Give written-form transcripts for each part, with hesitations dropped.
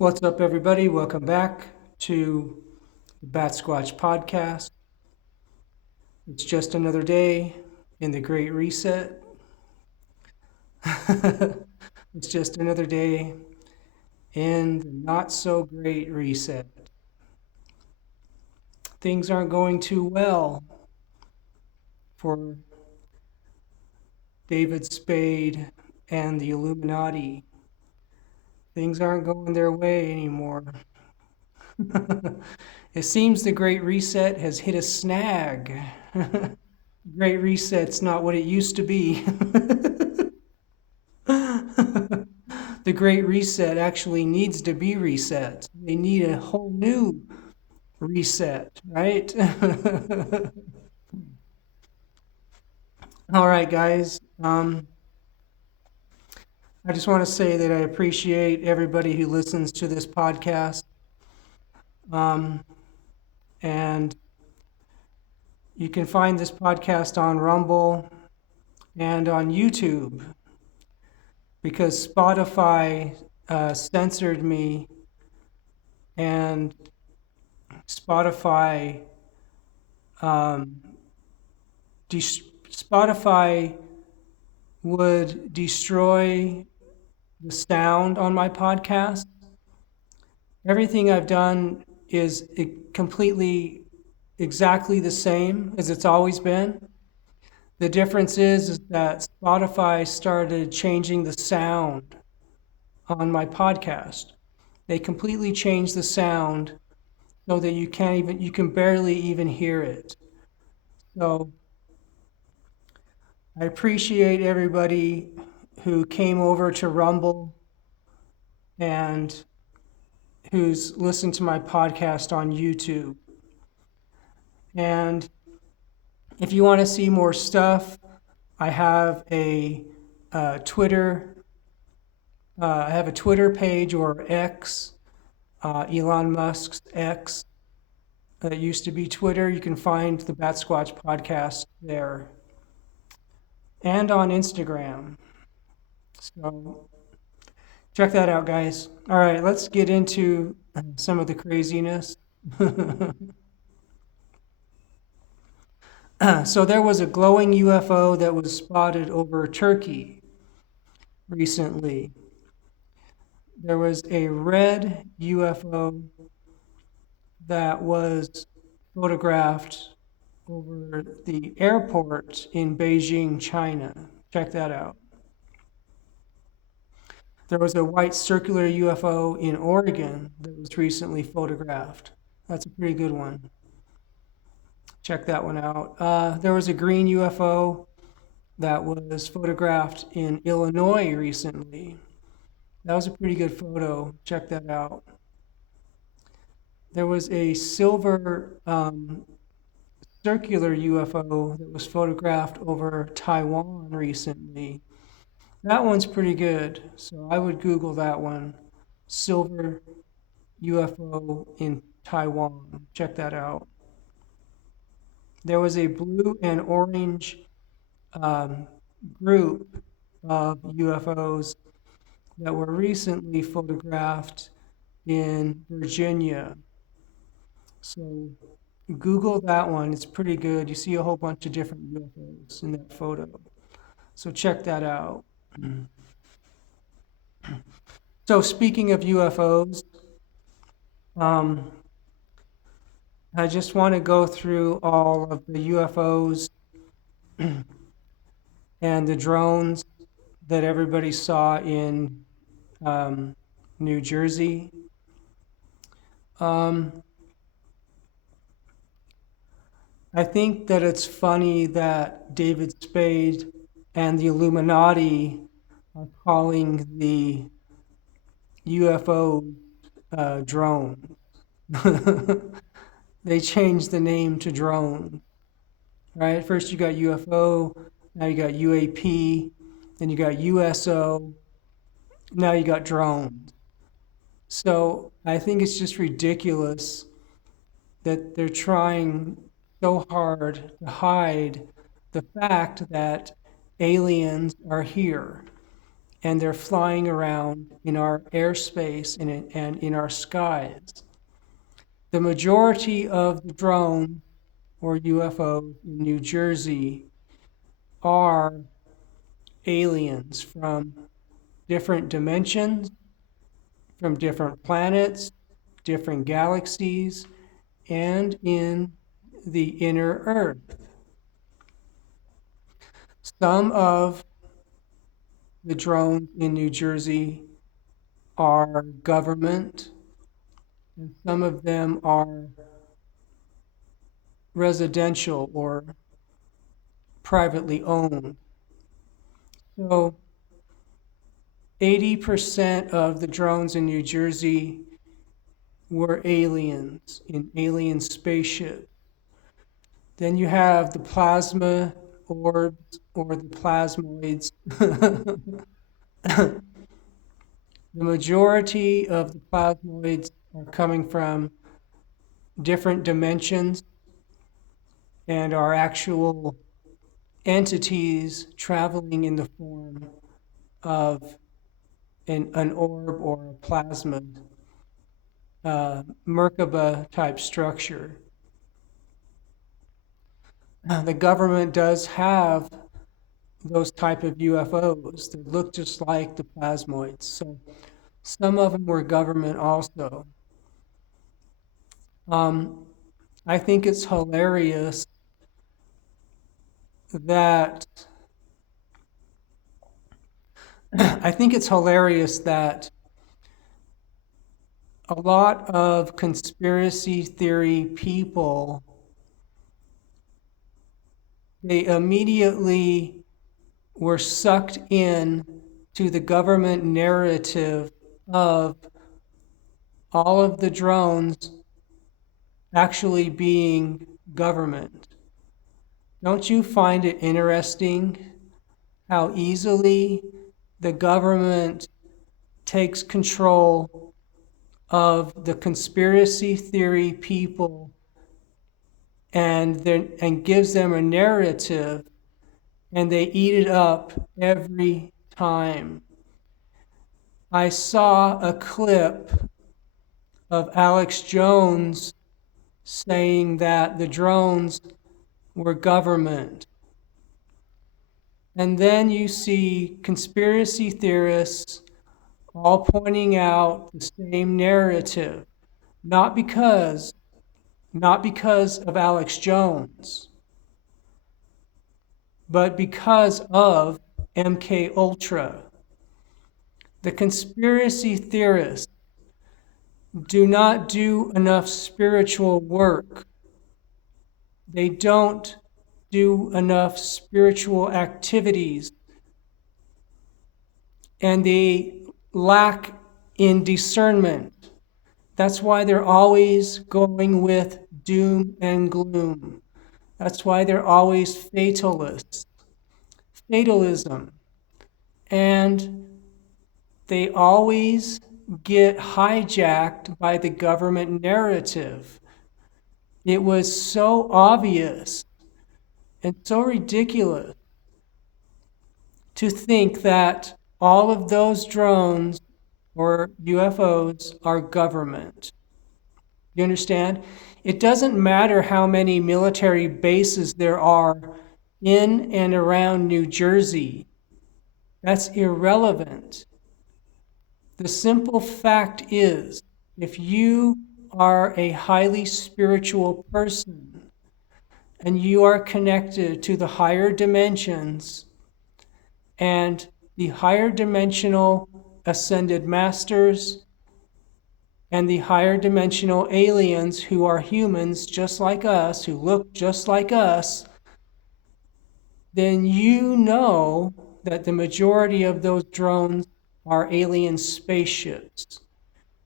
What's up, everybody? Welcome back to the Bat Squatch podcast. It's just another day in the Great Reset. It's just another day in the not so great reset. Things aren't going too well for David Spade and the Illuminati. Things aren't going their way anymore. It seems the Great Reset has hit a snag. Great Reset's not what it used to be. The Great Reset actually needs to be reset. They need a whole new reset, right? All right, guys. I just want to say that I appreciate everybody who listens to this podcast. Um, and you can find this podcast on Rumble and on YouTube because Spotify censored me, and Spotify um, Spotify would destroy the sound on my podcast. Everything I've done is completely exactly the same as it's always been. The difference is that Spotify started changing the sound on my podcast. They completely changed the sound so that you can barely even hear it. So I appreciate everybody who came over to Rumble and who's listened to my podcast on YouTube. And if you want to see more stuff, I have a Twitter. I have a Twitter page, or X, Elon Musk's X. That used to be Twitter. You can find the Bat Squatch podcast there, and on Instagram. So check that out, guys. All right, let's get into some of the craziness. So there was a glowing UFO that was spotted over Turkey recently. There was a red UFO that was photographed over the airport in Beijing, China. Check that out. There was a white circular UFO in Oregon that was recently photographed. That's a pretty good one. Check that one out. There was a green UFO that was photographed in Illinois recently. That was a pretty good photo. Check that out. There was a silver circular UFO that was photographed over Taiwan recently. That one's pretty good, so I would Google that one. Silver UFO in Taiwan. Check that out. There was a blue and orange um, group of UFOs that were recently photographed in Virginia. So Google that one. It's pretty good. You see a whole bunch of different UFOs in that photo. So check that out. So speaking of UFOs, um, I just want to go through all of the UFOs and the drones that everybody saw in um, New Jersey. Um, I think that it's funny that David Spade and the Illuminati are calling the UFO drone. They changed the name to drone, right? First you got UFO, now you got UAP, then you got USO, now you got drone. So I think it's just ridiculous that they're trying so hard to hide the fact that aliens are here. and they're flying around in our airspace and in our skies. The majority of the drones or UFOs in New Jersey are aliens from different dimensions, from different planets, different galaxies, and in the inner Earth. Some of the drones in New Jersey are government, and some of them are residential or privately owned. So 80% of the drones in New Jersey were aliens in alien spaceships. Then you have the plasma orbs or the plasmoids. The majority of the plasmoids are coming from different dimensions and are actual entities traveling in the form of an orb or a plasma, Merkaba type structure. The government does have those type of UFOs that look just like the plasmoids. So some of them were government also. Um, I think it's hilarious that I think it's hilarious that a lot of conspiracy theory people, they immediately were sucked in to the government narrative of all of the drones actually being government. Don't you find it interesting how easily the government takes control of the conspiracy theory people and gives them a narrative, and they eat it up every time? I saw a clip of Alex Jones saying that the drones were government. And then you see conspiracy theorists all pointing out the same narrative, not because of Alex Jones, but because of MK Ultra. The conspiracy theorists do not do enough spiritual work. They don't do enough spiritual activities, and they lack in discernment. That's why they're always going with doom and gloom. That's why they're always fatalists. Fatalism. And they always get hijacked by the government narrative. It was so obvious and so ridiculous to think that all of those drones or UFOs are government. You understand? It doesn't matter how many military bases there are in and around New Jersey. That's irrelevant. The simple fact is, if you are a highly spiritual person and you are connected to the higher dimensions and the higher dimensional ascended masters and the higher dimensional aliens who are humans just like us, who look just like us, then you know that the majority of those drones are alien spaceships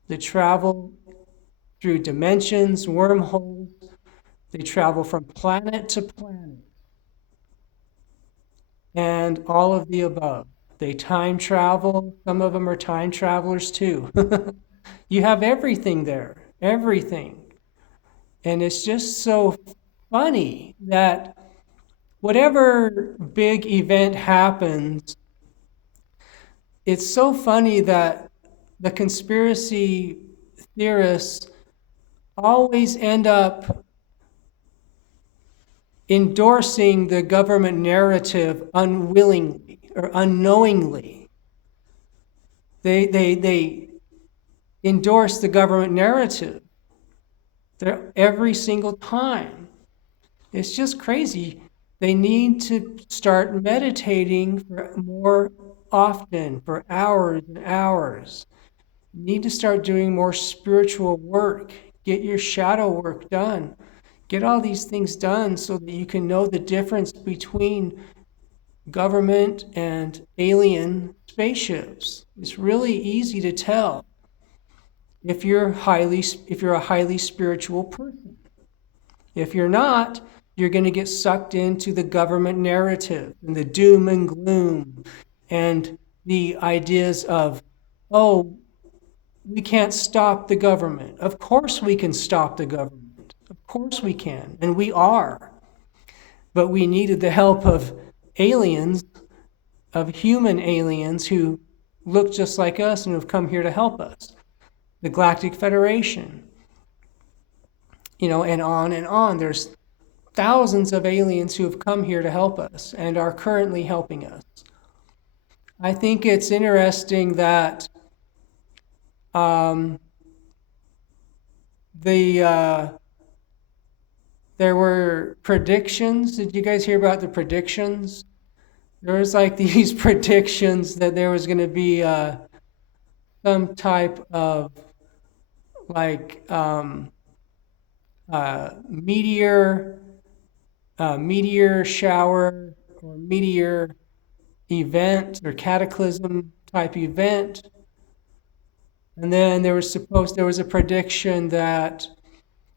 that travel through dimensions, wormholes. They travel from planet to planet and all of the above. They time travel. Some of them are time travelers too. You have everything there, everything. And it's just so funny that whatever big event happens, it's so funny that the conspiracy theorists always end up endorsing the government narrative unwillingly or unknowingly. They endorse the government narrative every single time. It's just crazy. They need to start meditating for more often, for hours and hours. You need to start doing more spiritual work. Get your shadow work done. Get all these things done so that you can know the difference between government and alien spaceships. It's really easy to tell if you're a highly spiritual person. If you're not, you're going to get sucked into the government narrative and the doom and gloom and the ideas of, oh, we can't stop the government. Of course we can stop the government. Of course we can. And we are. But we needed the help of aliens, of human aliens who look just like us and have come here to help us. The Galactic Federation, and on and on. There's thousands of aliens who have come here to help us and are currently helping us. I think it's interesting that there were predictions. Did you guys hear about the predictions? There was like these predictions that there was going to be some type of like meteor shower or meteor event or cataclysm type event. And then there was a prediction that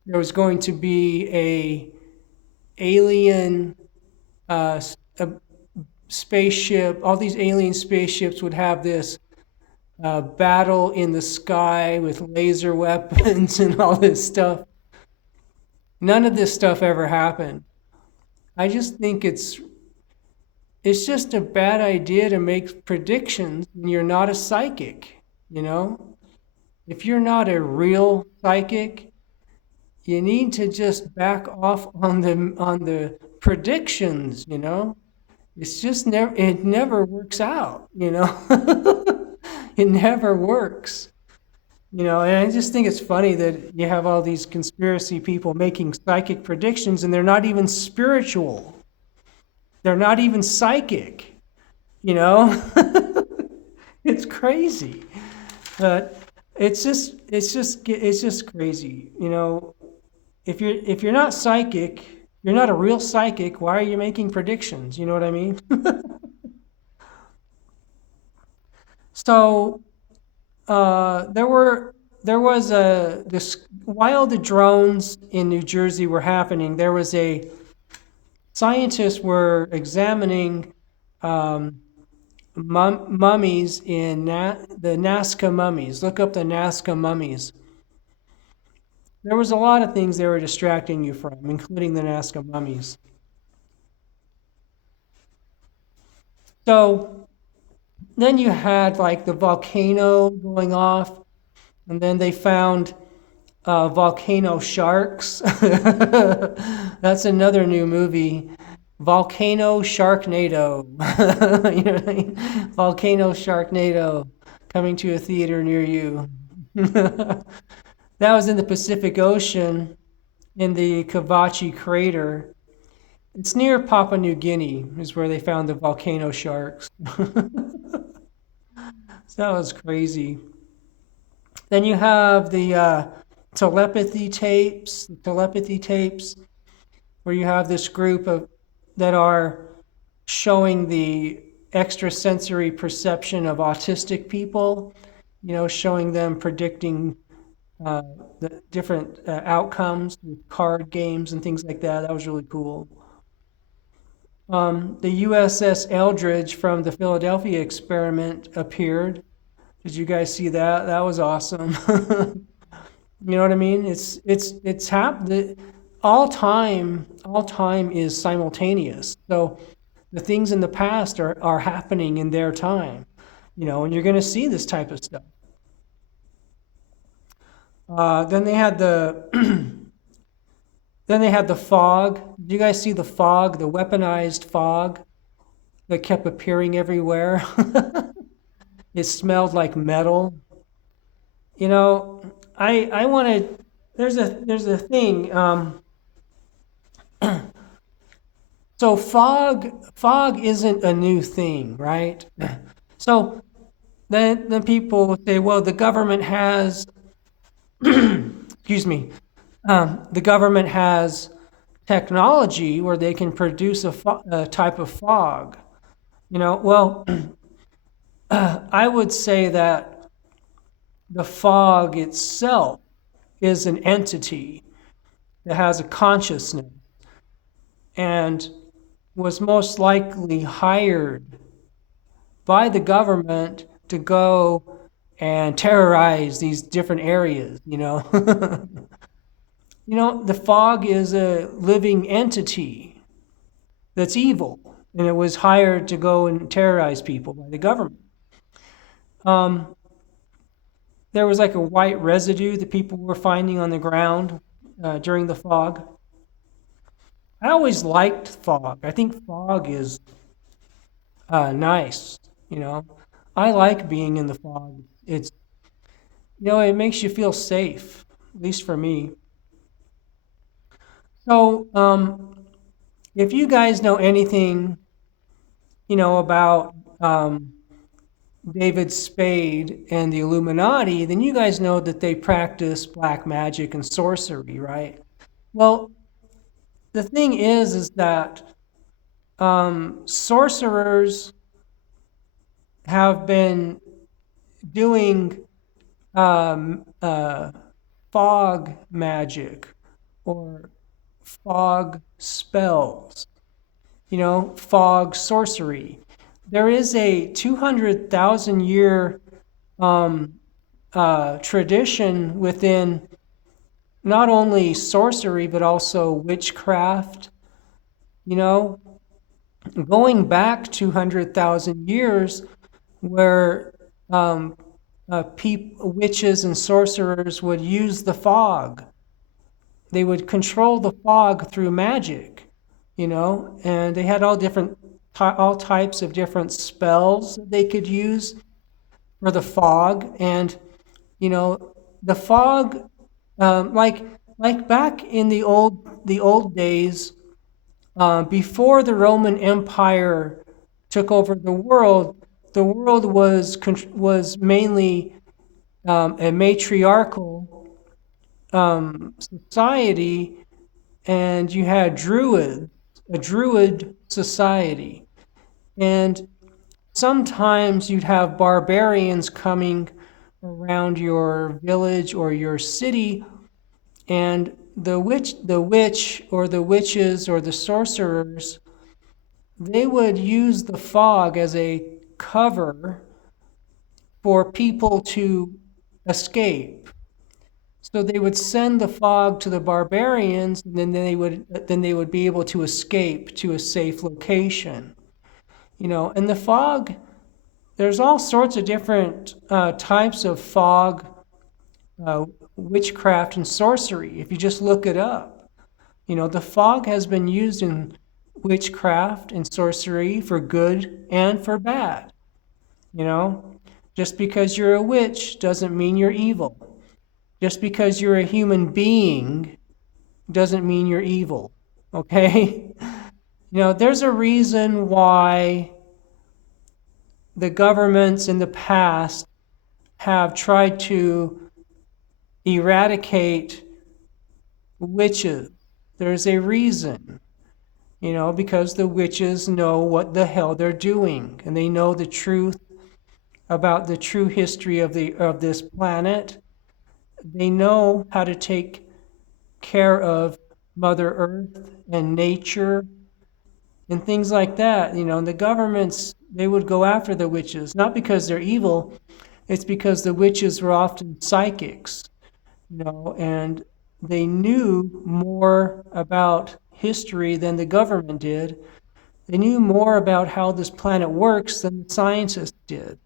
there was going to be a alien spaceship. All these alien spaceships would have this battle in the sky with laser weapons and all this stuff. None of this stuff ever happened. I just think it's just a bad idea to make predictions when you're not a psychic, If you're not a real psychic, you need to just back off on the predictions, It's just it never works out, It never works. And I just think it's funny that you have all these conspiracy people making psychic predictions and they're not even spiritual. They're not even psychic, It's crazy. But it's just crazy, If you're not psychic, you're not a real psychic, why are you making predictions? You know what I mean? So while the drones in New Jersey were happening, there was scientists were examining mummies in the Nazca mummies. Look up the Nazca mummies. There was a lot of things they were distracting you from, including the Nazca mummies. So then you had like the volcano going off, and then they found volcano sharks. That's another new movie. Volcano Sharknado. You know what I mean? Volcano Sharknado coming to a theater near you. That was in the Pacific Ocean in the Kavachi crater. It's near Papua New Guinea is where they found the volcano sharks. So that was crazy. Then you have the telepathy tapes, where you have this group that are showing the extrasensory perception of autistic people, showing them predicting the different outcomes with card games and things like that. That was really cool. The USS Eldridge from the Philadelphia experiment appeared. Did you guys see that? That was awesome. You know what I mean? It's happened. All time is simultaneous. So the things in the past are happening in their time. And you're going to see this type of stuff. Then they had the then they had the fog. Did you guys see the fog, the weaponized fog that kept appearing everywhere? It smelled like metal. You know, I wanted. There's a thing. So fog isn't a new thing, right? So then people will say, well, the government has, excuse me, the government has technology where they can produce a type of fog. Well, I would say that the fog itself is an entity that has a consciousness and was most likely hired by the government to go and terrorize these different areas. The fog is a living entity that's evil, and it was hired to go and terrorize people by the government. There was like a white residue that people were finding on the ground during the fog. I always liked fog. I think fog is nice. I like being in the fog. It makes you feel safe, at least for me. So, if you guys know anything, about David Spade and the Illuminati, then you guys know that they practice black magic and sorcery, right? Well, the thing is that sorcerers have been doing fog magic or fog spells, fog sorcery. There is a 200,000 year tradition within not only sorcery but also witchcraft. Going back 200,000 years, where witches and sorcerers would use the fog. They would control the fog through magic, and they had all types of different spells that they could use for the fog. And the fog, like back in the old days, before the Roman Empire took over the world was mainly a matriarchal society, and you had a druid society. And sometimes you'd have barbarians coming around your village or your city, and the witch or the witches or the sorcerers, they would use the fog as a cover for people to escape. So they would send the fog to the barbarians, and then they would be able to escape to a safe location. And the fog, there's all sorts of different types of fog, witchcraft and sorcery. If you just look it up, the fog has been used in witchcraft and sorcery for good and for bad. Just because you're a witch doesn't mean you're evil. Just because you're a human being doesn't mean you're evil. Okay? There's a reason why the governments in the past have tried to eradicate witches. There's a reason. Because the witches know what the hell they're doing, and they know the truth about the true history of this planet. They know how to take care of Mother Earth and nature and things like that. The governments, they would go after the witches, not because they're evil, it's because the witches were often psychics, and they knew more about history than the government did. They knew more about how this planet works than the scientists did.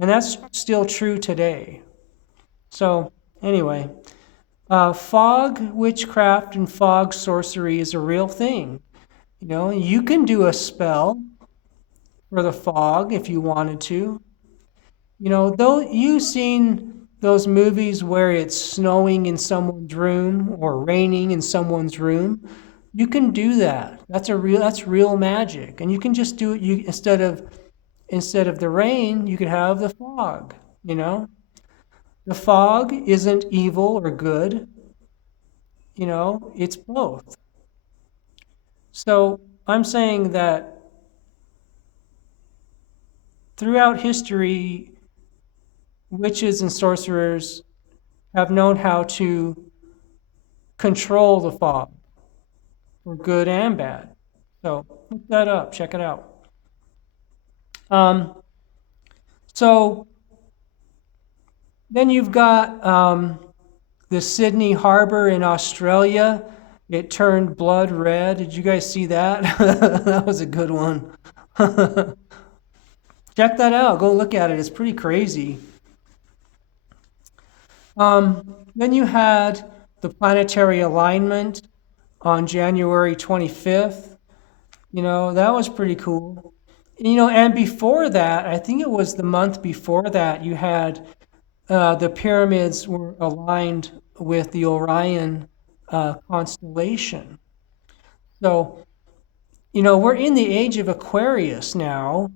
And that's still true today. So, anyway, fog witchcraft and fog sorcery is a real thing. You know, you can do a spell for the fog if you wanted to. You know, though you've seen those movies where it's snowing in someone's room or raining in someone's room, you can do that. That's real magic. And you can just do it instead of the rain, you could have the fog, you know? The fog isn't evil or good, you know, it's both. So, I'm saying that throughout history, witches and sorcerers have known how to control the fog for good and bad. So look that up, check it out. Um, so then you've got the Sydney Harbor in Australia. It turned blood red. Did you guys see that? That was a good one. Check that out. Go look at it. It's pretty crazy. Then you had the planetary alignment on January 25th. You know, that was pretty cool. You know, and before that, I think it was the month before that, you had the pyramids were aligned with the Orion constellation. So, you know, we're in the age of Aquarius now,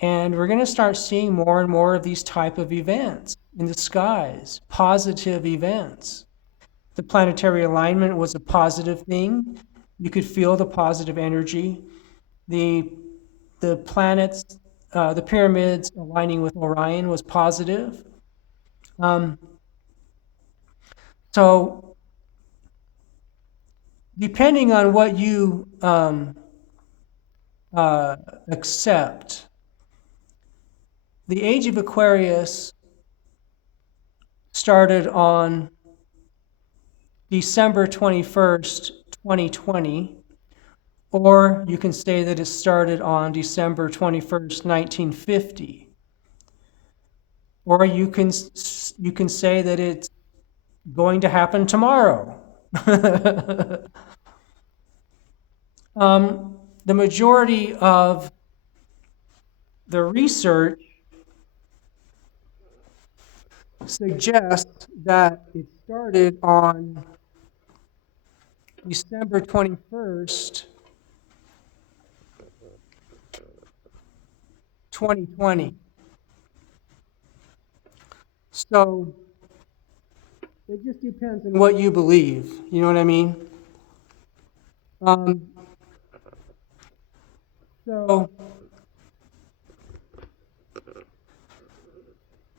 and we're going to start seeing more and more of these type of events in the skies, positive events. The planetary alignment was a positive thing. You could feel the positive energy. The planets, the pyramids aligning with Orion was positive. So depending on what you accept, the age of Aquarius started on December 21st, 2020, or you can say that it started on December 21st, 1950. Or you can say that it's going to happen tomorrow. The majority of the research suggests that it started on December 21st, 2020. So it just depends on what you believe. You know what I mean? So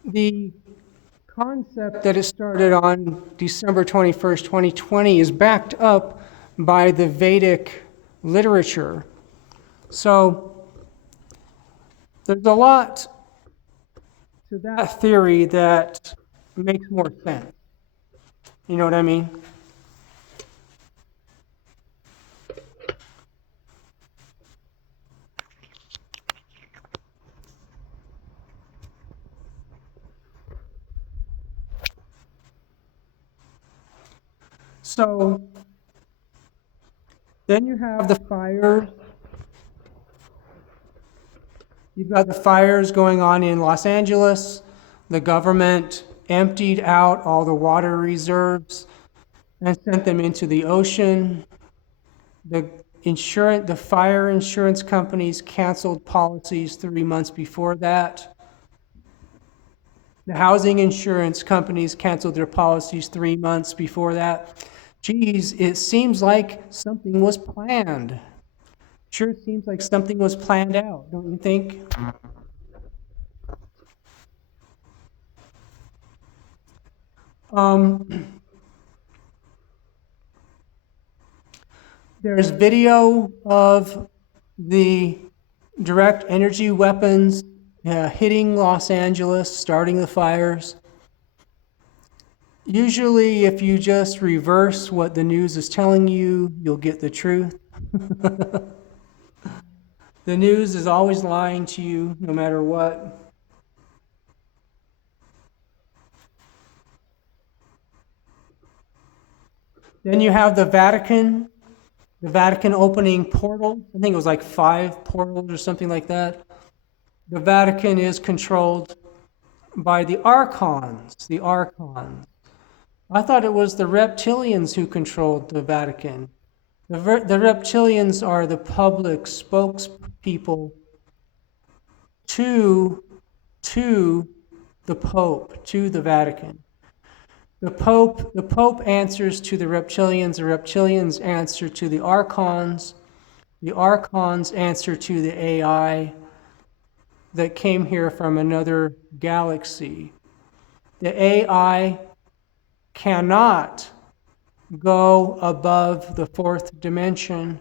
the concept that it started on December 21st, 2020 is backed up by the Vedic literature. So there's a lot to that theory that makes more sense. You know what I mean? So then you have the fires. You've got the fires going on in Los Angeles. The government emptied out all the water reserves and sent them into the ocean. The fire insurance companies canceled policies 3 months before that. The housing insurance companies canceled their policies 3 months before that. Geez, it seems like something was planned. Sure seems like something was planned out, don't you think? There's video of the direct energy weapons hitting Los Angeles, starting the fires. Usually, if you just reverse what the news is telling you, you'll get the truth. The news is always lying to you, no matter what. Then you have the Vatican opening portal. I think it was like 5 portals or something like that. The Vatican is controlled by the Archons. The Archons. I thought it was the reptilians who controlled the Vatican. The reptilians are the public spokespeople to to the Pope, to the Vatican. The Pope answers to the reptilians answer to the Archons answer to the AI that came here from another galaxy. The AI cannot go above the 4th dimension.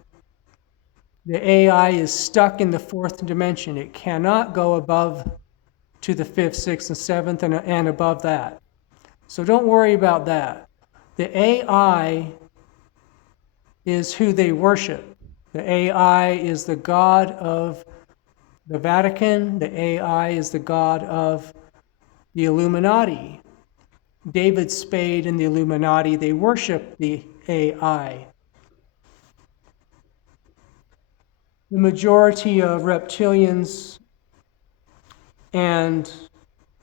The AI is stuck in the 4th dimension. It cannot go above to the 5th, 6th, and 7th and above that. So don't worry about that. The AI is who they worship. The AI is the God of the Vatican. The AI is the God of the Illuminati. David Spade and the Illuminati, they worship the AI. The majority of reptilians and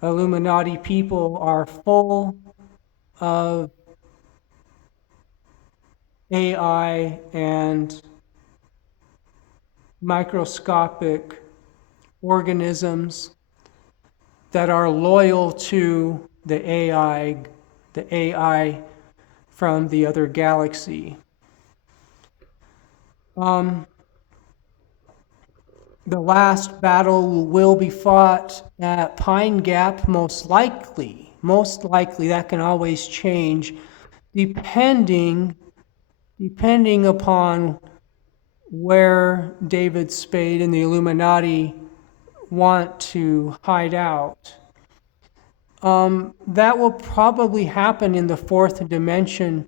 Illuminati people are full of AI and microscopic organisms that are loyal to the AI from the other galaxy. The last battle will be fought at Pine Gap, most likely. Most likely, that can always change, depending upon where David Spade and the Illuminati want to hide out. That will probably happen in the 4th dimension.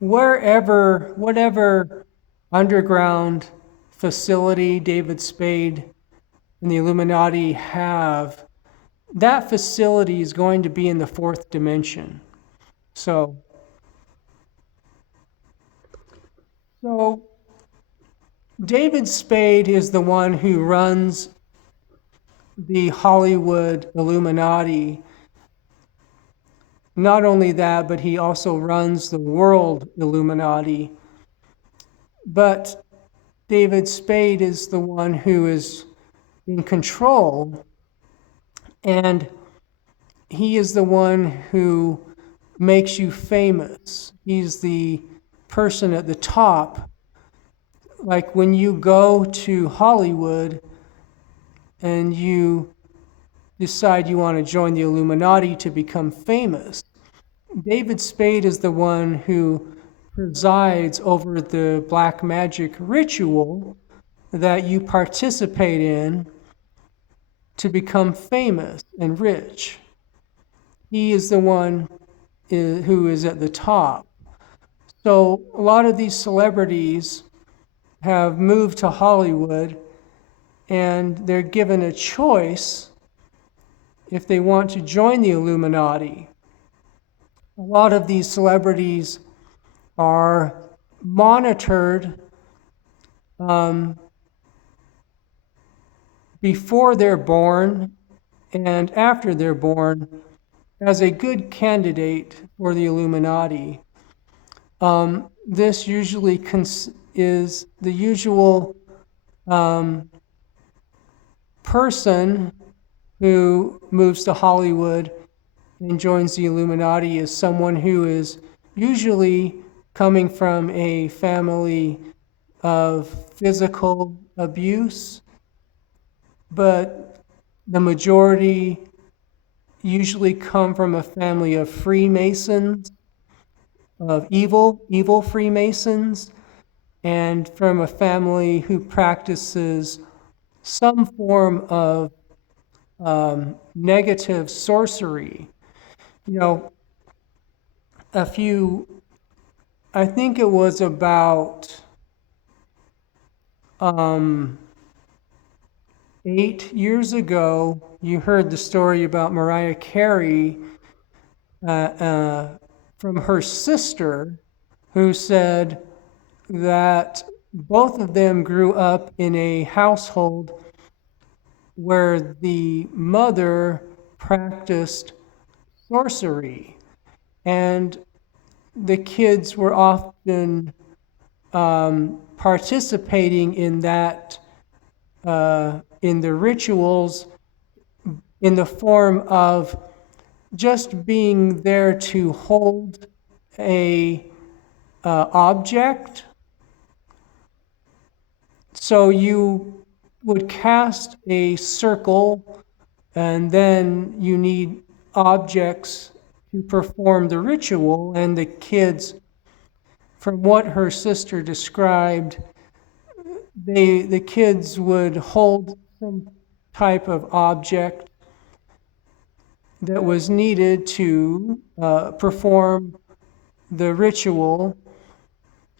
Whatever underground facility David Spade and the Illuminati have, that facility is going to be in the 4th dimension. So David Spade is the one who runs the Hollywood Illuminati. Not only that, but he also runs the world Illuminati. But David Spade is the one who is in control, and he is the one who makes you famous. He's the person at the top. Like when you go to Hollywood and you decide you want to join the Illuminati to become famous, David Spade is the one who presides over the black magic ritual that you participate in to become famous and rich. He is the one who is at the top. So a lot of these celebrities have moved to Hollywood, and they're given a choice if they want to join the Illuminati. A lot of these celebrities are monitored before they're born and after they're born as a good candidate for the Illuminati. This usually is the usual person who moves to Hollywood and joins the Illuminati is someone who is usually coming from a family of physical abuse, but the majority usually come from a family of Freemasons, of evil Freemasons, and from a family who practices some form of negative sorcery. You know, I think it was about 8 years ago, you heard the story about Mariah Carey uh, uh, from her sister, who said that both of them grew up in a household where the mother practiced sorcery, and the kids were often participating in that, in the rituals, in the form of just being there to hold a object. So you would cast a circle, and then you need objects to perform the ritual. And the kids, from what her sister described, the kids would hold some type of object that was needed to perform the ritual,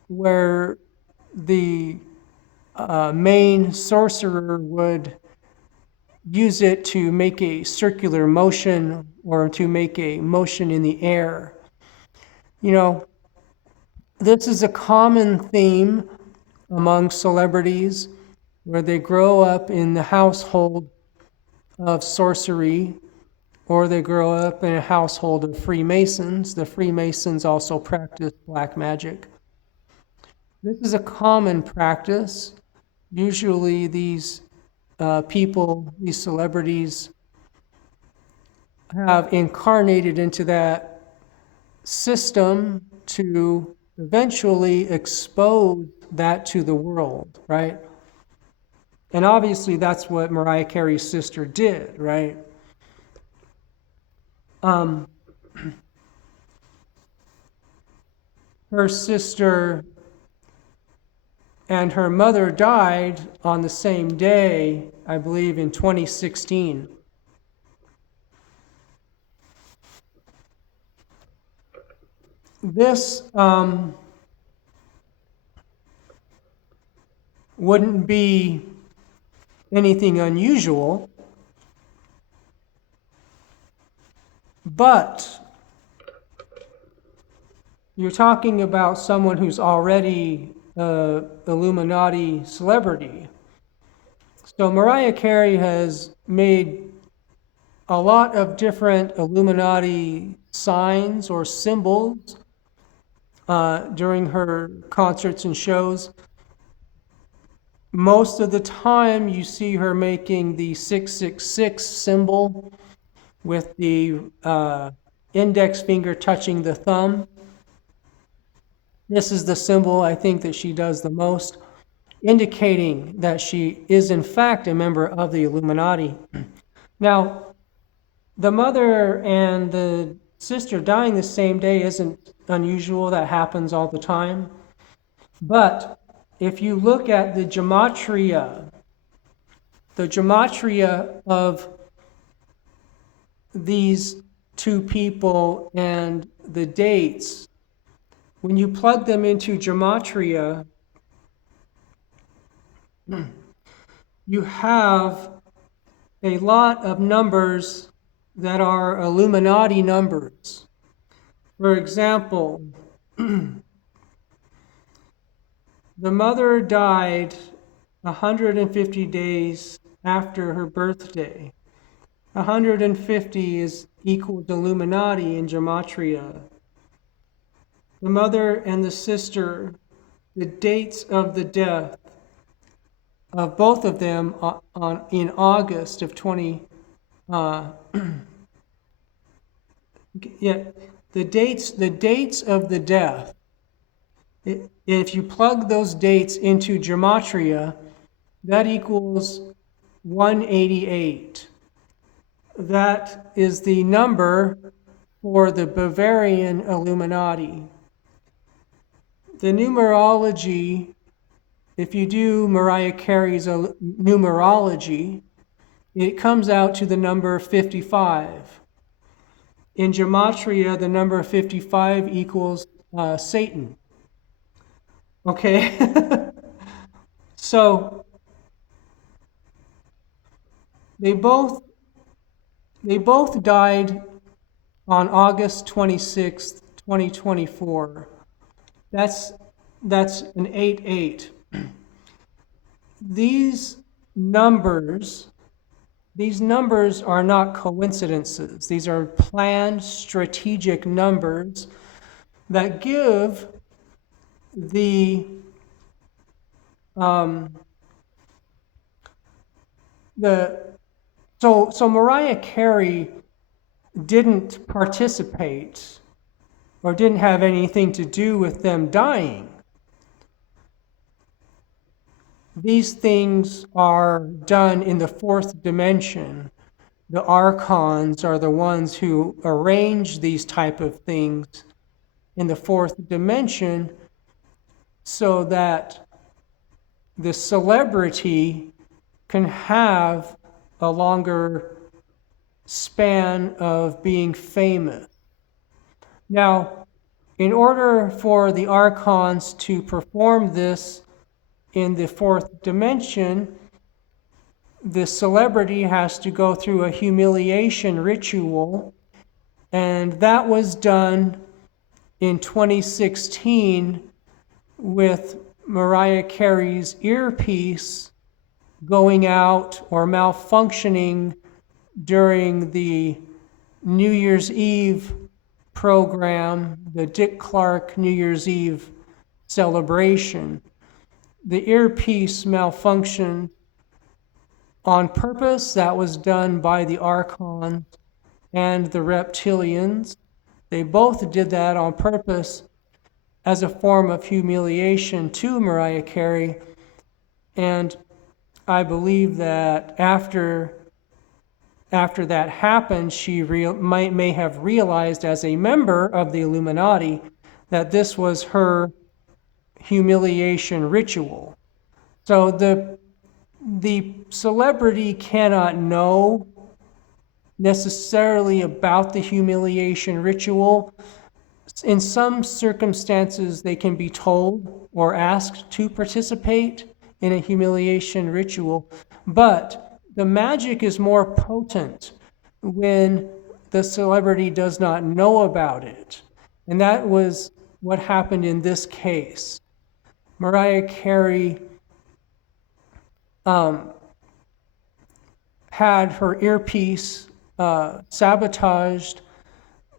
where the main sorcerer would use it to make a circular motion or to make a motion in the air. You know, this is a common theme among celebrities where they grow up in the household of sorcery, or they grow up in a household of Freemasons. The Freemasons also practice black magic. This is a common practice. Usually these people, these celebrities, have incarnated into that system to eventually expose that to the world, right? And obviously that's what Mariah Carey's sister did, right? Her sister and her mother died on the same day, I believe in 2016. This wouldn't be anything unusual, but you're talking about someone who's already an Illuminati celebrity. So Mariah Carey has made a lot of different Illuminati signs or symbols during her concerts and shows. Most of the time you see her making the 666 symbol with the index finger touching the thumb. This is the symbol I think that she does the most, indicating that she is in fact a member of the Illuminati. Now, the mother and the sister dying the same day isn't unusual. That happens all the time. But if you look at the gematria of these two people and the dates, when you plug them into gematria, you have a lot of numbers that are Illuminati numbers. For example, the mother died 150 days after her birthday. 150 is equal to Illuminati in gematria. The mother and the sister, the dates of the death of both of them in August of 20. Yeah, the dates of the death. If you plug those dates into gematria, that equals 188. That is the number for the Bavarian Illuminati. The numerology, if you do Mariah Carey's numerology, it comes out to the number 55. In gematria, the number 55 equals Satan. Okay? So they both died on August 26th, 2024. That's an 8-8. These numbers These numbers are not coincidences. These are planned strategic numbers that give the um, the so Mariah Carey didn't participate or didn't have anything to do with them dying. These things are done in the fourth dimension. The Archons are the ones who arrange these type of things in the fourth dimension so that the celebrity can have a longer span of being famous. Now, in order for the Archons to perform this in the fourth dimension, the celebrity has to go through a humiliation ritual, and that was done in 2016 with Mariah Carey's earpiece going out or malfunctioning during the New Year's Eve program, the Dick Clark New Year's Eve celebration. The earpiece malfunctioned on purpose. That was done by the Archons and the reptilians. They both did that on purpose as a form of humiliation to Mariah Carey. And I believe that after that happened, she may have realized as a member of the Illuminati that this was her humiliation ritual. So the celebrity cannot know necessarily about the humiliation ritual. In some circumstances, they can be told or asked to participate in a humiliation ritual, but the magic is more potent when the celebrity does not know about it. And that was what happened in this case. Mariah Carey had her earpiece sabotaged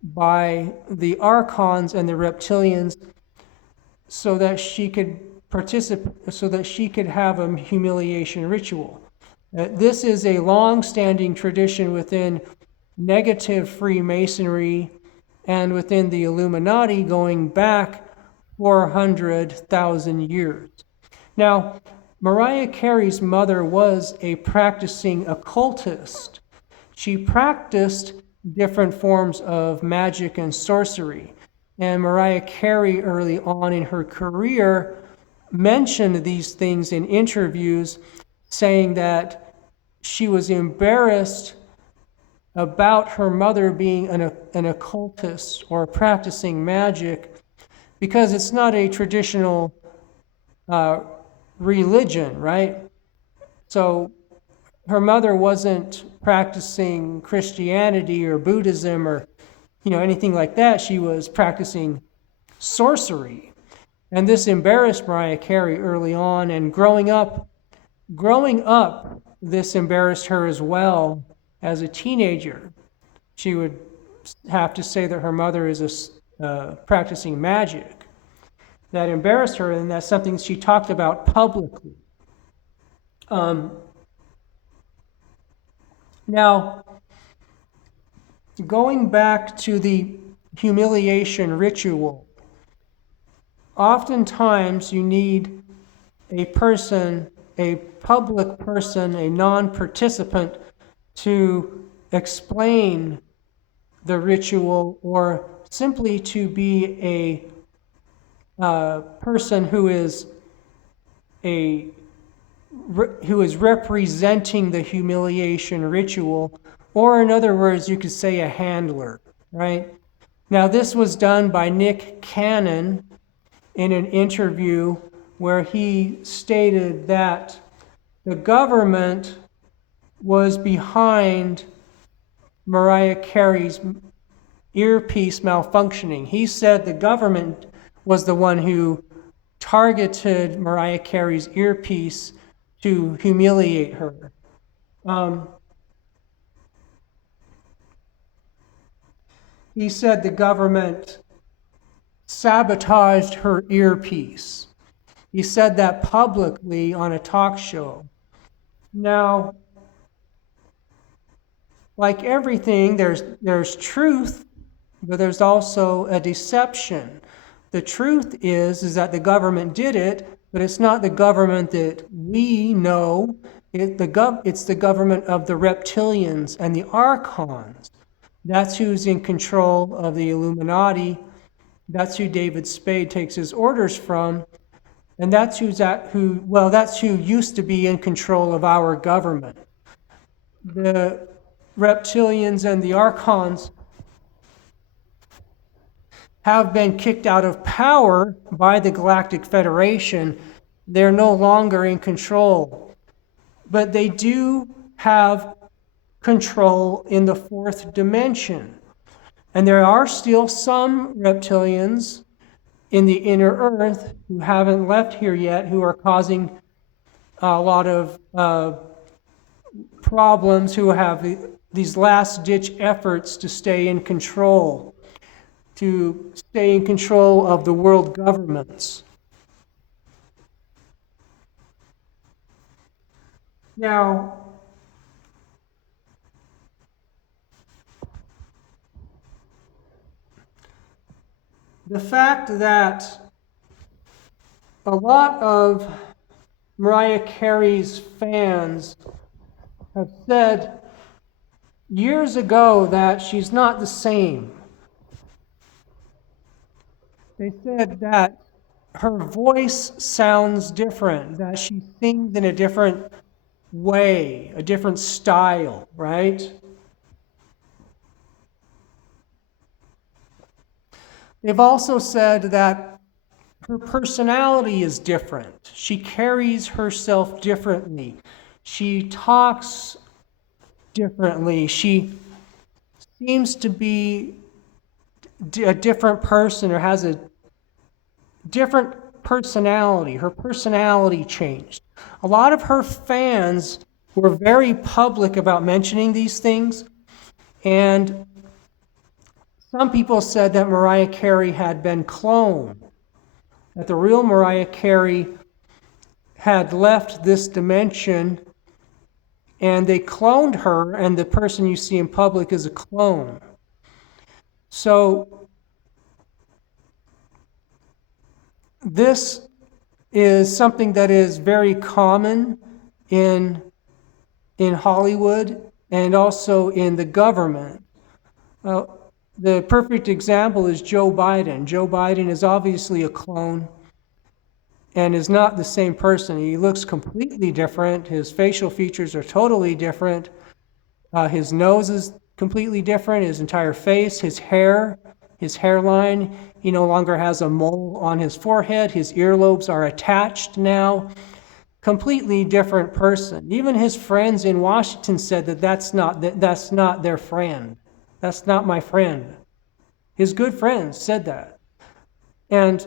by the Archons and the reptilians so that she could participate, so that she could have a humiliation ritual. This is a long-standing tradition within negative Freemasonry and within the Illuminati going back 400,000 years. Now, Mariah Carey's mother was a practicing occultist. She practiced different forms of magic and sorcery. And Mariah Carey, early on in her career, mentioned these things in interviews, saying that she was embarrassed about her mother being an occultist or practicing magic because it's not a traditional religion, right? So her mother wasn't practicing Christianity or Buddhism or anything like that. She was practicing sorcery. And this embarrassed Mariah Carey early on, and growing up, this embarrassed her as well as a teenager. She would have to say that her mother is practicing magic. That embarrassed her, and that's something she talked about publicly. Now, going back to the humiliation ritual, oftentimes you need a person, a public person, a non-participant, to explain the ritual, or simply to be a person who is representing the humiliation ritual, or in other words, you could say a handler, right? Now, this was done by Nick Cannon in an interview where he stated that the government was behind Mariah Carey's earpiece malfunctioning. He said the government was the one who targeted Mariah Carey's earpiece to humiliate her. He said the government sabotaged her earpiece. He said that publicly on a talk show. Now, like everything, there's truth, but there's also a deception. The truth is that the government did it, but it's not the government that we know. It's the government of the reptilians and the Archons. That's who's in control of the Illuminati. That's who David Spade takes his orders from. And that's who used to be in control of our government. The reptilians and the Archons have been kicked out of power by the Galactic Federation. They're no longer in control. But they do have control in the fourth dimension. And there are still some reptilians in the inner earth who haven't left here yet, who are causing a lot of problems, who have these last-ditch efforts to stay in control, of the world governments. Now, the fact that a lot of Mariah Carey's fans have said years ago that she's not the same. They said that her voice sounds different, that she sings in a different way, a different style, right? They've also said that her personality is different. She carries herself differently. She talks differently. She seems to be a different person, or has a different personality. Her personality changed. A lot of her fans were very public about mentioning these things, and some people said that Mariah Carey had been cloned, that the real Mariah Carey had left this dimension and they cloned her, and the person you see in public is a clone. So this is something that is very common in Hollywood and also in the government. The perfect example is Joe Biden. Joe Biden is obviously a clone and is not the same person. He looks completely different. His facial features are totally different. His nose is completely different. His entire face, his hairline. He no longer has a mole on his forehead. His earlobes are attached now. Completely different person. Even his friends in Washington said that that's not their friend. That's not my friend. His good friends said that. And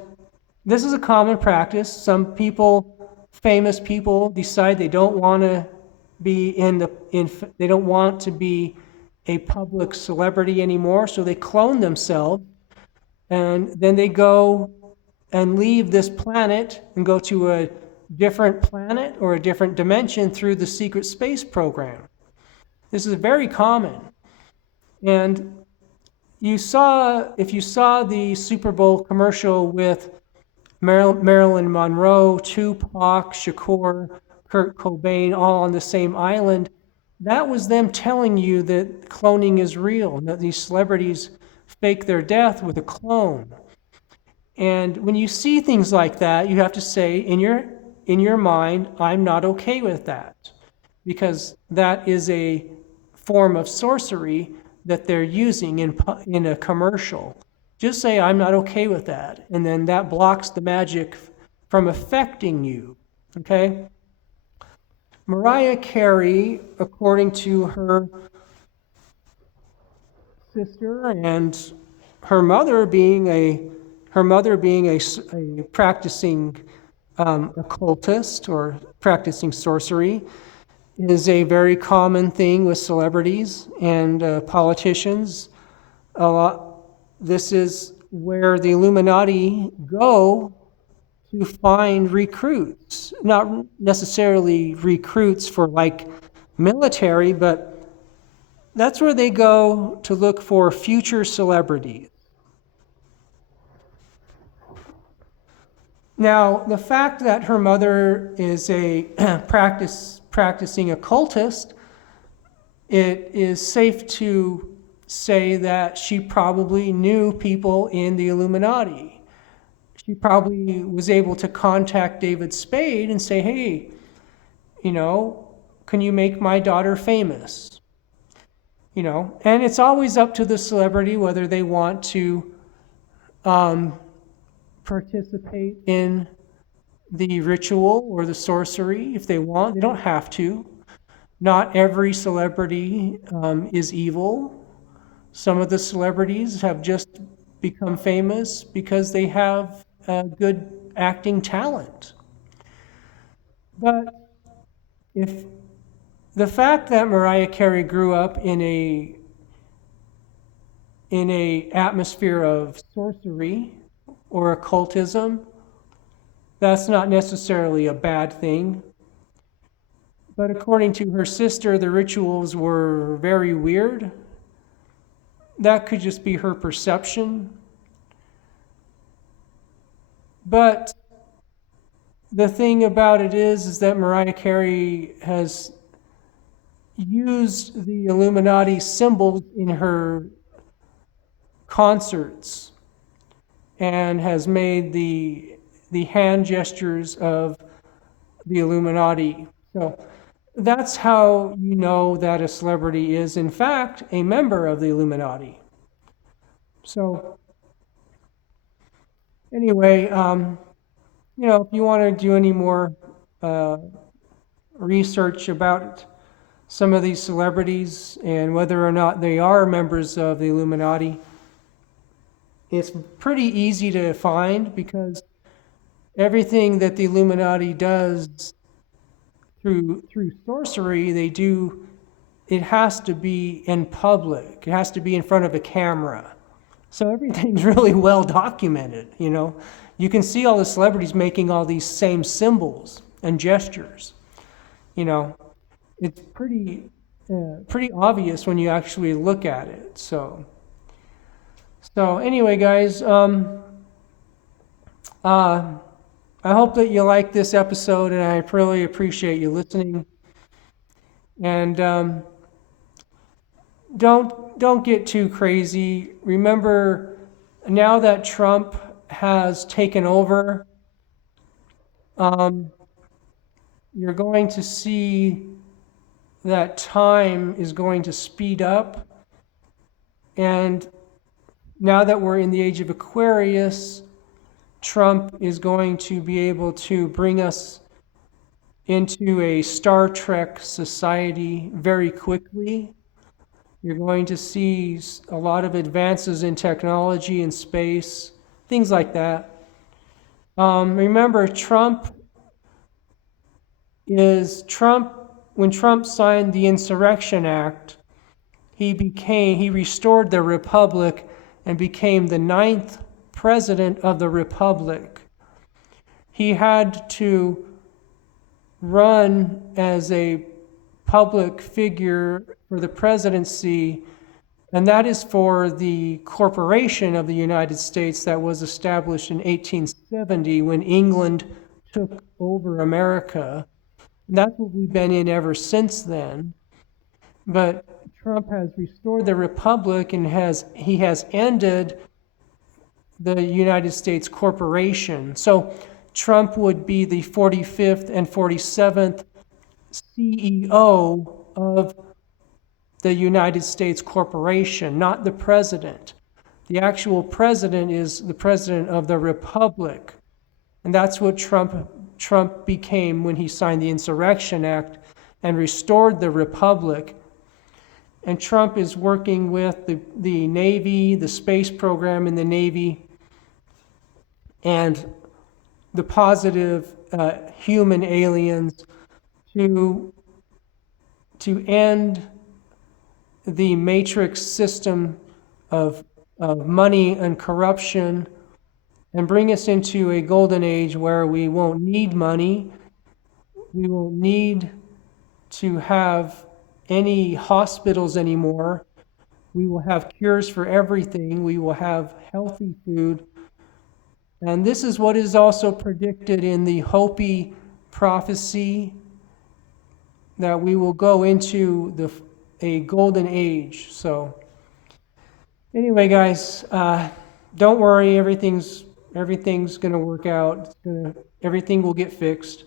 this is a common practice. Some people, famous people, decide they don't want to be they don't want to be a public celebrity anymore, so they clone themselves, and then they go and leave this planet and go to a different planet or a different dimension through the secret space program. This is very common. And if you saw the Super Bowl commercial with Marilyn Monroe, Tupac Shakur, Kurt Cobain, all on the same island, that was them telling you that cloning is real, and that these celebrities fake their death with a clone. And when you see things like that, you have to say in your mind, I'm not okay with that, because that is a form of sorcery that they're using in a commercial. Just say, I'm not okay with that, and then that blocks the magic from affecting you, okay? Mariah Carey, according to her sister and her mother being a practicing occultist or practicing sorcery is a very common thing with celebrities and politicians. A lot. This is where the Illuminati go to find recruits, not necessarily recruits for like military, but that's where they go to look for future celebrities. Now, the fact that her mother is a practicing occultist, it is safe to say that she probably knew people in the Illuminati. She probably was able to contact David Spade and say, hey, can you make my daughter famous? And it's always up to the celebrity whether they want to participate in the ritual or the sorcery. If they want, they don't have to. Not every celebrity is evil. Some of the celebrities have just become famous because they have good acting talent. But if the fact that Mariah Carey grew up in a atmosphere of sorcery or occultism, that's not necessarily a bad thing. But according to her sister, the rituals were very weird. That could just be her perception. But the thing about it is that Mariah Carey has used the Illuminati symbols in her concerts and has made the hand gestures of the Illuminati. So that's how you know that a celebrity is, in fact, a member of the Illuminati. So anyway, if you want to do any more research about some of these celebrities and whether or not they are members of the Illuminati, it's pretty easy to find because everything that the Illuminati does through sorcery, they do, it has to be in public. It has to be in front of a camera. So everything's really well documented, You can see all the celebrities making all these same symbols and gestures. It's pretty obvious when you actually look at it. So anyway, guys, I hope that you like this episode, and I really appreciate you listening. And don't get too crazy. Remember, now that Trump has taken over, you're going to see that time is going to speed up. And now that we're in the age of Aquarius, Trump is going to be able to bring us into a Star Trek society very quickly. You're going to see a lot of advances in technology and space, things like that. Remember, when Trump signed the Insurrection Act, he restored the Republic and became the 9th president of the Republic. He had to run as a public figure for the presidency, and that is for the corporation of the United States that was established in 1870 when England took over America. And that's what we've been in ever since then. But Trump has restored the Republic and he has ended the United States corporation. So Trump would be the 45th and 47th CEO of the United States corporation, not the president. The actual president is the president of the Republic. And that's what Trump became when he signed the Insurrection Act and restored the Republic. and Trump is working with the Navy, the space program in the Navy, and the positive human aliens to end the matrix system of money and corruption and bring us into a golden age where we won't need money, we won't need to have any hospitals anymore. We will have cures for everything. We will have healthy food. And this is what is also predicted in the Hopi prophecy, that we will go into a golden age. So anyway, guys, don't worry. Everything's going to work out. Everything will get fixed.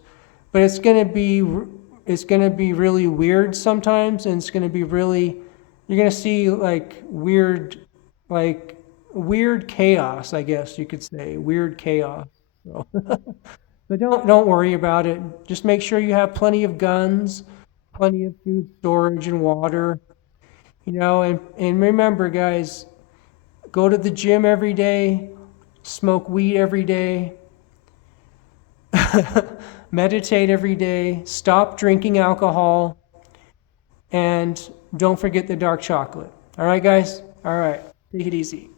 But it's going to be really weird sometimes, and it's going to be really, you're going to see like weird chaos, I guess you could say, weird chaos. So, but don't worry about it. Just make sure you have plenty of guns, plenty of food storage and water, and remember, guys, go to the gym every day, smoke weed every day, meditate every day, stop drinking alcohol, and don't forget the dark chocolate. All right, guys? All right. Take it easy.